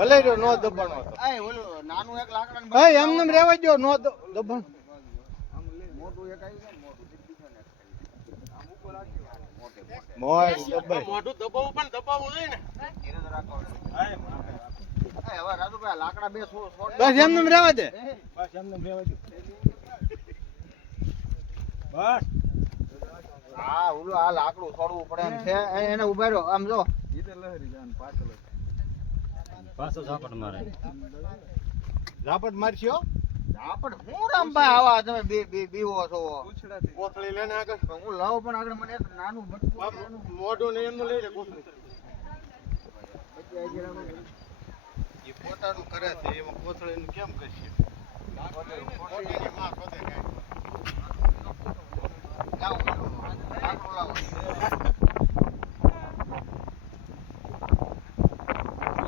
ભલે જો નો દબાણો હતો એ ઓલું નાનું એક લાકડા એ એમને રહેવા દો નો દબાણ મોટું એક આવી જાય મોટું બીજો ને આમ ઉપર રાખી મોટે મોય દબાણ મોઢું દબાવવું પણ દબાવવું જોઈએ ને. ધીરે રાખો એ હવે રાજુભાઈ લાકડા બે છોડ બસ એમને રહેવા દે બસ એમને રહેવા દો. બસ હા ઓલું આ લાકડું છોડવું પડે એમ છે એને ઉભા રહ્યો આમ જો પાછો ઝાપટ મારે. ઝાપટ મારશો આપણ હું રામભાઈ આવા તમે બે બે બીવો છો કોથળી લઈને આગળ હું લાવ પણ આગળ મને એક નાનું બટકું મોઢું ને એમનું લઈ લે કોથળી એ પોતાનું કરે છે એમાં કોથળીનું કેમ કરશે પોતાની માં પોતે કાંઈ લાવો લાકડું લાવો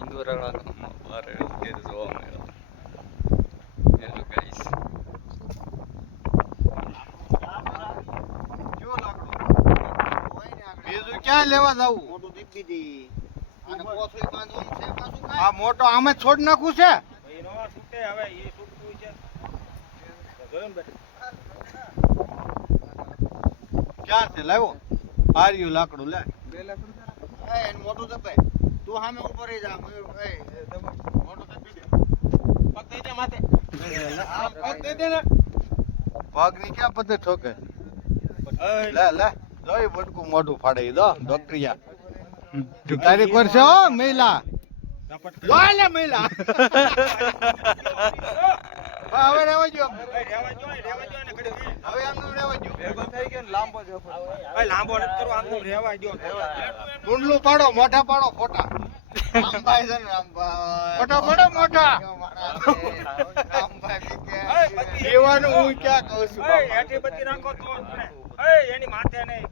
ઇન્દોરા બારે કે જોવા મળ્યો હેલો ગાઈસ કેવો લાકડું હોય ને આગળ બીજું ક્યાં લેવા જવું મોટું દીપી દી અને કોથળી બાંધવાનું છે પાછું કાંઈ આ મોટો આમે છોડ નાખવું છે એ નો છૂટે હવે એ છૂટતું છે. જોયું ને બેટા? ક્યાં છે લાવ્યો આર્યું લાકડું લે એને મોટું દબાઈ તું સામે ઉપર રહી જા મોટું દબી દે પગ દઈ દે માથે. પગ દે દે ને પગ ની ક્યાં પતે ઠોકે લે લે જોઈ બટકું મોઢું ફાડે ઈ દો ડોક્ટરિયા તારીખ વર્ષે હો મહિલા ઝાપટ જો લે મહિલા હવે રહેવા જો રહેવા જો ને ઘડી. હવે એમનું રહેવા જો ભેગો થઈ ગયો ને લાંબો જો. ભાઈ લાંબો નથી કરો, આમ તેમ રહેવા દો. કુંડલું પાડો મોઢા પાડો ફોટા રામભાઈ છે ને રામભાઈ ફોટા પાડો મોઢા રામભાઈ કે દેવાનું હું ક્યાં કહું છું એ બાપા. હેઠી બધી રાખો તો જ પડે. એ એની માથે નહીં.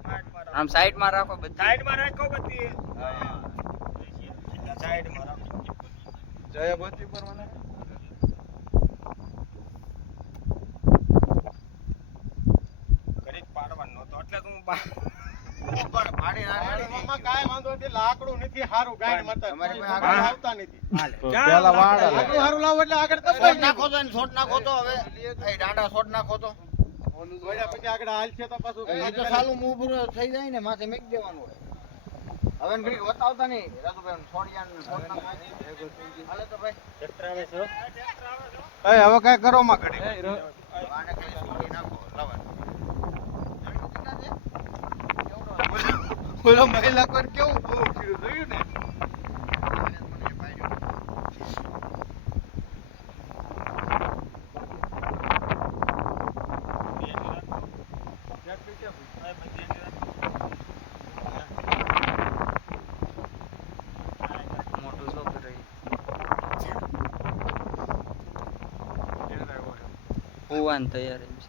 આમ સાઈડ માં રાખો બધી સાઈડમાં રાખો બધી. સાઈડમાં રાખો. જય બત્તી પર મને ઘડીક પાડવાનો હતો એટલે તું પણ ભાડી ના મામા કાંઈ વાંધો નથી લાકડું નથી હારું ગાય મતલબ તમારી પાસે આગળ આગળ આવતા નથી પેલા વાળા લાકડું હારું લાવો એટલે આગળ છોડ દબાઈ નાખો તો એને છોડ નાખો તો હવે એ દાંડા છોડ નાખો તો ગોળ્યા પછી આગળ હાલ છે તો પાછું એ તો સાલું મું પૂરું થઈ જાય ને માથે મેક દેવાનું હોય હવે એને ઘડીક બતાવતા નહીં રાજુભાઈ છોડિયા ને છોડ નાખો હાલે તો ભાઈ એ હવે કાંઈ કરો માં ઘડી આને ખાલી છોડી નાખો લાવવાનું બોલો મહિલા પર કેવું બહુ કર્યું જોયું ને મોટું શોપ રહી હોવાન તૈયાર એમ છે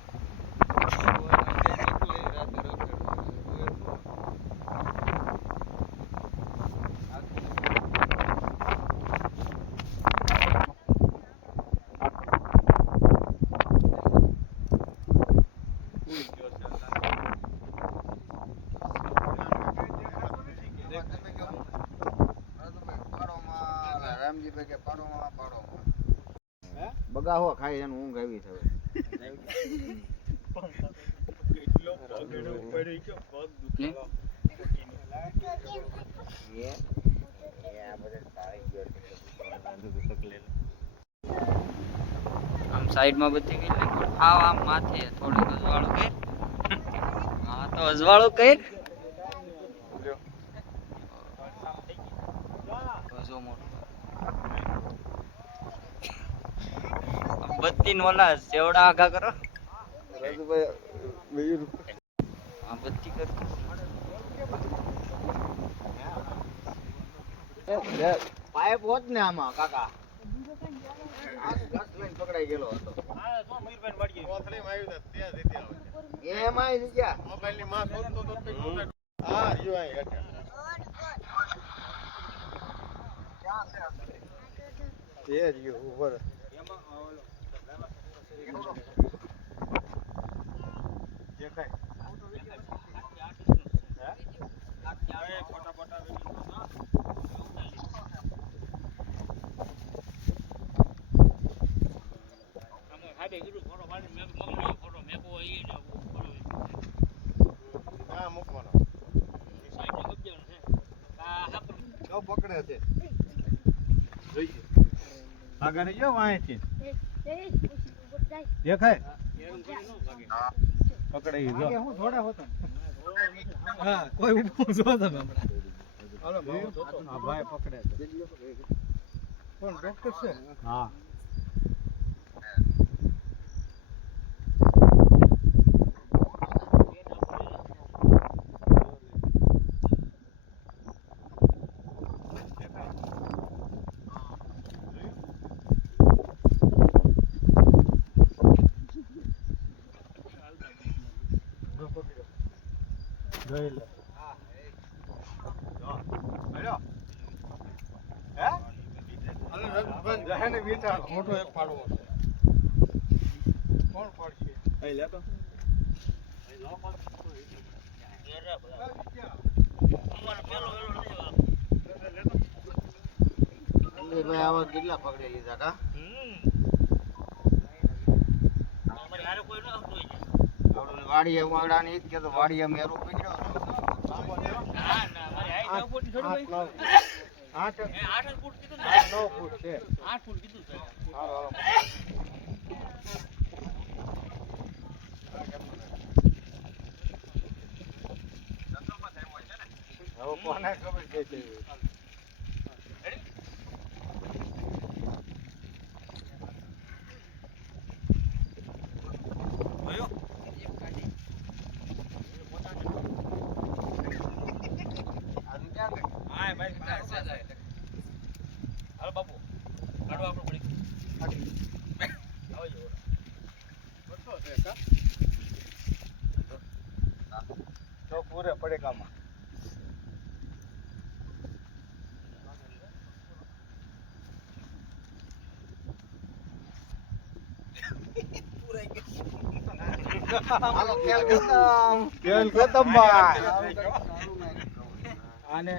રામજીભાઈ કે પાડોમાં બગાહો ખાઈ એનું ઊંઘ આવી છે આમ સાઈડ માં બધી ગઈ હા આમ માથે થોડુંક અજવાળું કર હા તો અજવાળું કર જો મોટું બત્તી નોલા સેવડા આગા કરો હા બત્તી કર પાઇપ હોત ને આમાં કાકા આ ઘાસ લઈને પકડાઈ ગયેલો હતો કોથળીમાં આવ્યું તા ત્યાં જતી આવે એમાંય જ ગયા મોબાઈલની માં શોધતો તો હા જો અહીં હેઠળ તે જ ગયું ઉપર દેખાય ફોટા ફોટા આગળ જો વાંચી દેખાય પકડાઈ જો હું થોડા હોતો હા કોઈ ઊભું જો તમે હમણાં આ ભાઈ પકડે કોણ ડોક્ટર છે હા જોઈ લે મોટો એક પાડવો છે કોણ પડશે અહીં લે તો ભાઈ આવા કેટલા પકડી લીધા કા વાડીએ વાડાની ઈદ કે તો વાડીએ મેરો પીડ્યો આઠ 9 ફૂટ છે 8 ફૂટ કીધું છે. હાલો હવે કોને ખબર છે તે હાય ભાઈ હાલો બાપુ કાઢો આપણું પડી આવજો તો પૂરે પડેગામાં હાલો ખેલ ખતમ તેલ ખતમ ભાઈ આને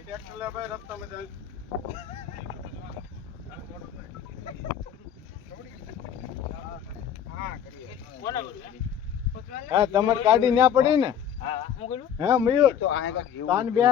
ટ્રેક્ટર લે ભાઈ રસ્તામાં ચાલ કોના કર્યું હા તમારે ગાડી ના પડી ને હા હું કર્યું હે મયુર તો આ તાન બે